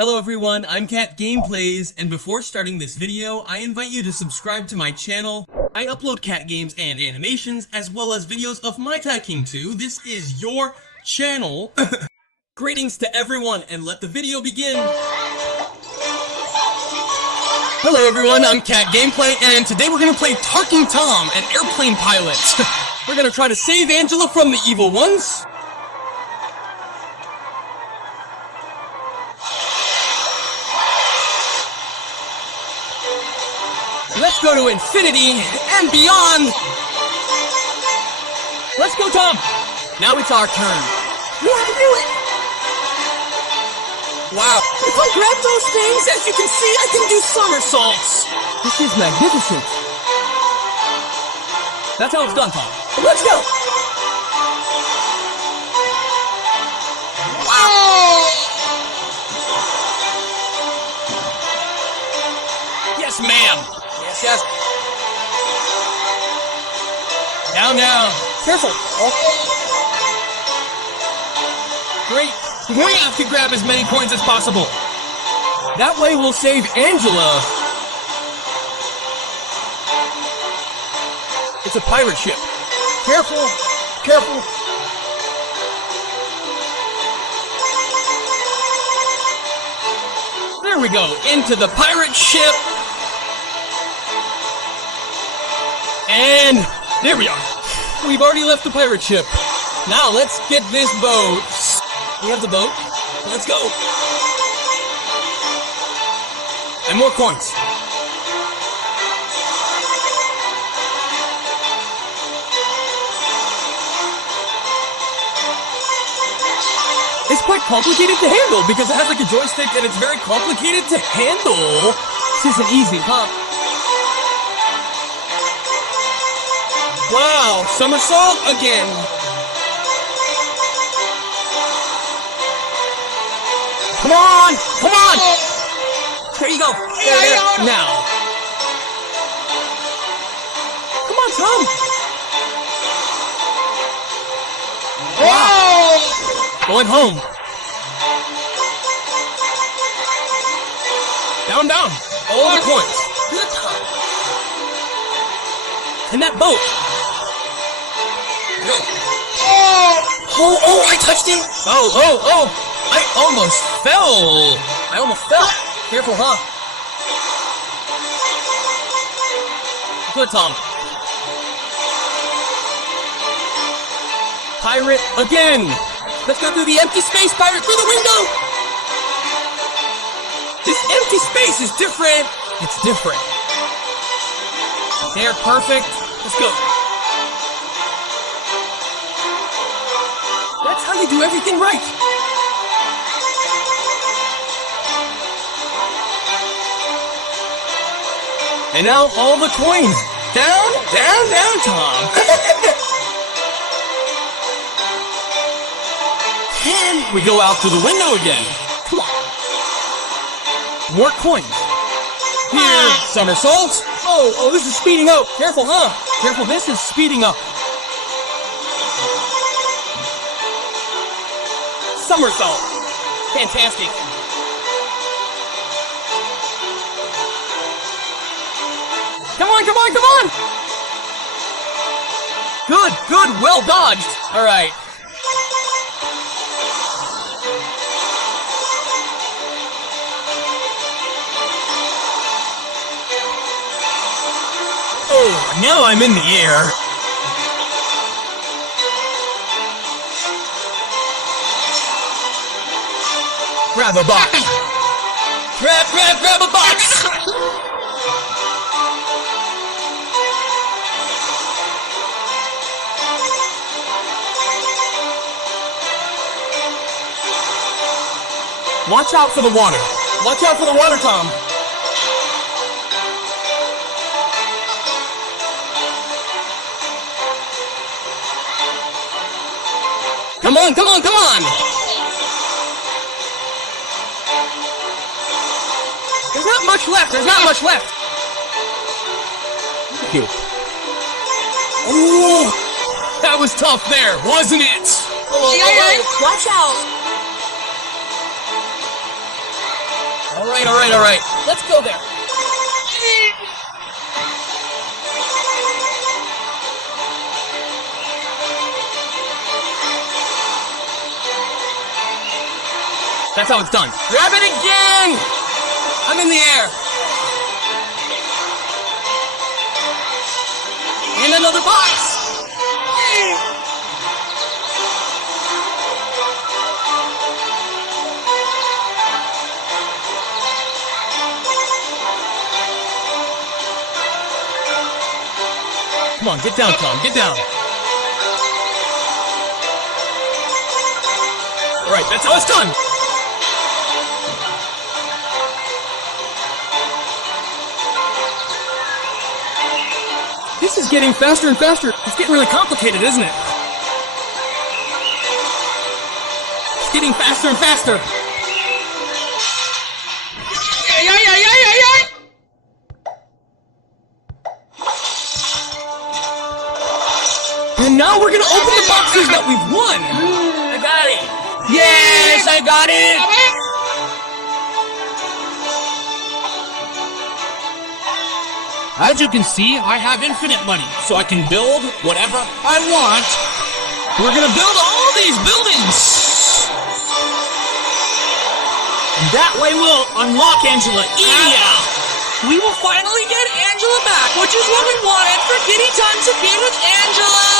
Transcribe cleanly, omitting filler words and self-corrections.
Hello everyone, I'm Cat Gameplays, and before starting this video, I invite you to subscribe to my channel. I upload cat games and animations, as well as videos of my King 2. This is your channel. Greetings to everyone, and let the video begin. Hello everyone, I'm Cat Gameplay, and today we're gonna play Talking Tom, an airplane pilot. We're gonna try to save Angela from the evil ones. Let's go to infinity and beyond! Let's go, Tom! Now it's our turn. We have to do it! Wow. If I grab those things, as you can see, I can do somersaults! This is magnificent. That's how it's done, Tom. Let's go! Wow! Yes, ma'am! Yes. Down. Careful. Okay. Great. We have to grab as many coins as possible. That way we'll save Angela. It's a pirate ship. Careful. There we go. Into the pirate ship. And there we are. We've already left the pirate ship. Now let's get this boat. We have the boat. Let's go. And more coins. It's quite complicated to handle because it has like a joystick and it's very complicated to handle. This isn't easy, huh? Wow, somersault again. Come on! There you go. There. Now. Come on, Tom. Wow. Going home. Down. All the coins. Good time. And that boat. Oh, I touched it! Oh, I almost fell! Careful, huh? Good, Tom. Pirate again! Let's go through the empty space, pirate, through the window! This empty space is different! It's different. They're perfect. Let's go. That's how you do everything right. And now all the coins. Down, Tom. And we go out through the window again. Come on. More coins. Here, somersault. Oh, this is speeding up. Careful, huh? Careful, this is speeding up. Somersault. Fantastic. Come on. Good. Well dodged. All right. Oh, now I'm in the air. Grab a box. Grab a box. Watch out for the water. Watch out for the water, Tom. Come on. There's not much left. Thank you. Ooh, that was tough there, wasn't it? Watch out. Alright. Let's go there. That's how it's done. Grab it again! I'm in the air. And another box! Come on, get down, Tom, get down. Alright, that's how it's done! This is getting faster and faster. It's getting really complicated, isn't it? It's getting faster and faster. And now we're gonna open the boxes that we've won. I got it. Yes, I got it. As you can see, I have infinite money, so I can build whatever I want. We're gonna build all these buildings! And that way we'll unlock Angela. We will finally get Angela back, which is what we wanted for Kitty Time to be with Angela!